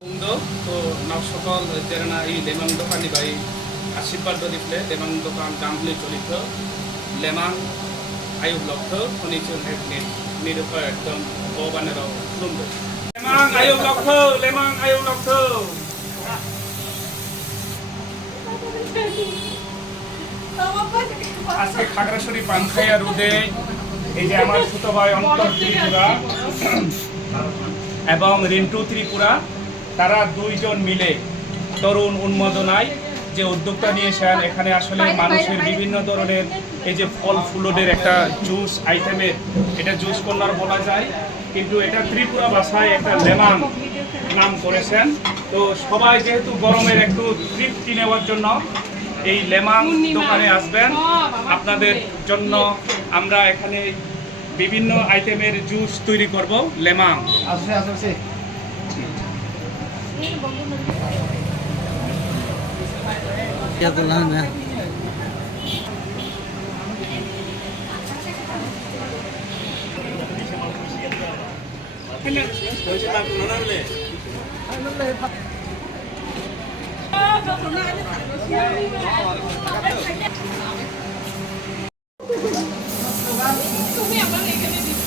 To naw সকল জেরানা এই লেমাং দোকানি বাই আশীর্বাদ দিফলে লেমাং দোকান দামলে চলিত। লেমাং আয়ু ব্লক হেকনি নিরূপ একদম ভগবানের খুলুমদ লেমাং আয়ু ব্লক লেমাং আয়ু ব্লক আজকে খাগড়াছড়ি পানখাইয়া রোডে এই যে আমার ছোট ভাই অন্তর ত্রিপুরা এবং রিন্টু ত্রিপুরা। তারা দুইজন মিলে তরুণ উন্মোদনায় যে উদ্যোগটা নিয়েছেন এখানে আসলে মানুষের বিভিন্ন ধরনের এই যে ফল ফুলদের একটা জুস আইটেমের এটা জুস কর্নার বলা যায় কিন্তু এটা ত্রিপুরা ভাষায় একটা লেমান নাম করেছেন। তো সবাই যেহেতু গরমের একটু তৃপ্তি নেওয়ার জন্য এই লেমাং দোকানে আসবেন আপনাদের জন্য আমরা এখানে বিভিন্ন আইটেমের জুস তৈরি করব লেমাং அதெல்லாம் তুমি আমার এখানে দিচ্ছ